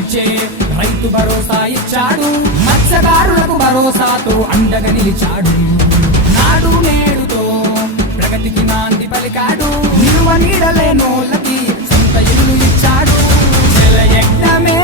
తీర్చే రైతు భరోసా ఇచ్చాడు, మత్స్యకారులకు భరోసాతో అండగా నిలిచాడు. నాడు నేడుతో ప్రగతికి నాంది పలికాడు, నిలువ నీడలేనోళ్ళకి సొంత ఇల్లు ఇచ్చాడు. జలయజ్ఞమే